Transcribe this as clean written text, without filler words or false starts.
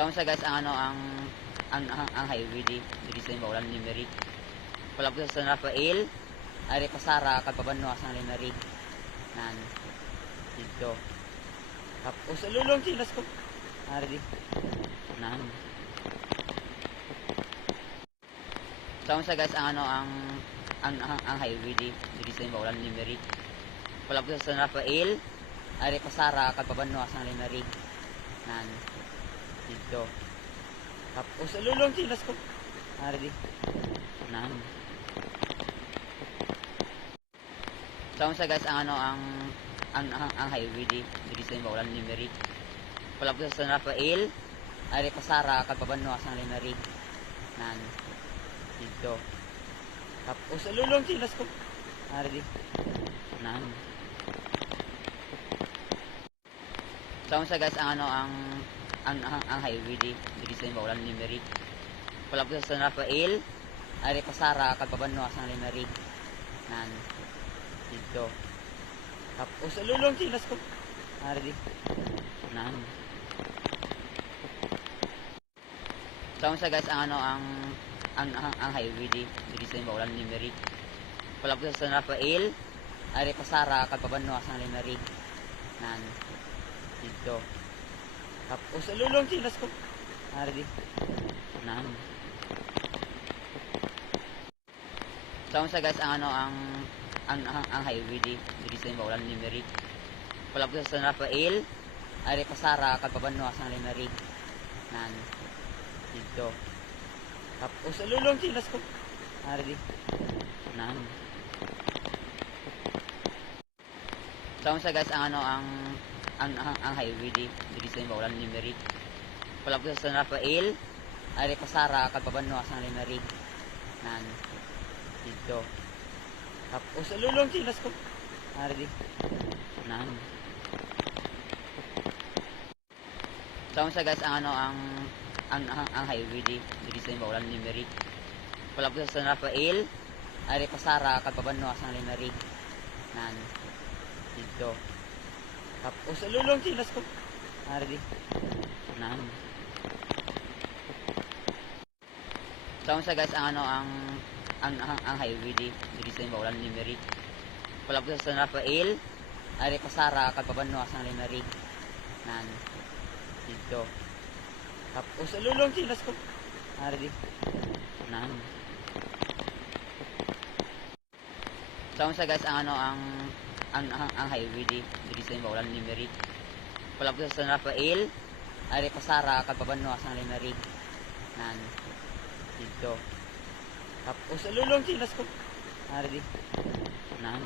Sa guys ang ano ang highway di sa Baulan Limerick. Palabot sa San Rafael, ari pasara kag pabanwa sa Limerick. Nan dito. Tapos lulong sinas ko. Ari di. Nan. Sa guys ang ano ang highway di sa Baulan Limerick. Palabot sa San Rafael, ari pasara kag pabanwa sa Limerick. Nan dito. Tapos lulong sinas ko. Ari di. Nan. Sa guys ang ano ang highway di sa Baulan Limerick. Palabot sa San Rafael, ari pasara kag pabanwa sa Limerick. Nan dito. Tapos lulong sinas ko. Ari di. Nan. Sa guys ang ano ang highway di sa Baulan Limerick. Palabot sa San Rafael, ari pasara kag pabanwa sa Limerick. Nan dito. Tapos lulong sinas ko. Ari di. Nan. Sa guys ang ano ang highway di sa Baulan Limerick. Palabot sa San Rafael, ari pasara kag pabanwa sa Limerick. Nan dito. Tapos lulong sinas ko. Ari di. Nan. Sa guys ang ano ang highway di sa Baulan Limerick. Palabot sa San Rafael, ari pasara kag pabanwa sa Limerick. Nan dito. Tapos lulong sinas ko. Ari di. Nan. Sa guys ang ano ang highway di sa Baulan Limerick. Palabot sa San Rafael, ari pasara kag pabanwa sa Limerick. Nan dito. Tapos lulong sinas ko. Ari di. Nan. Sa guys ang ano ang highway di sa Baulan Limerick. Palabot sa San Rafael, ari pasara kag pabanwa sa Limerick. Nan dito. Tapos lulong sinas ko. Ari di. Nan. Sa guys ang ano ang highway di sa Baulan Limerick. Palabot sa San Rafael, ari pasara kag pabanwa sa Limerick. Nan dito. Tapos lulong sinas ko. Ari di. Nan. Sa guys ang ano ang highway di sa Baulan Limerick. Palabot sa San Rafael, ari pasara kag pabanwa sa Limerick. Nan dito. Tapos lulong sinas ko. Ari di. Nan.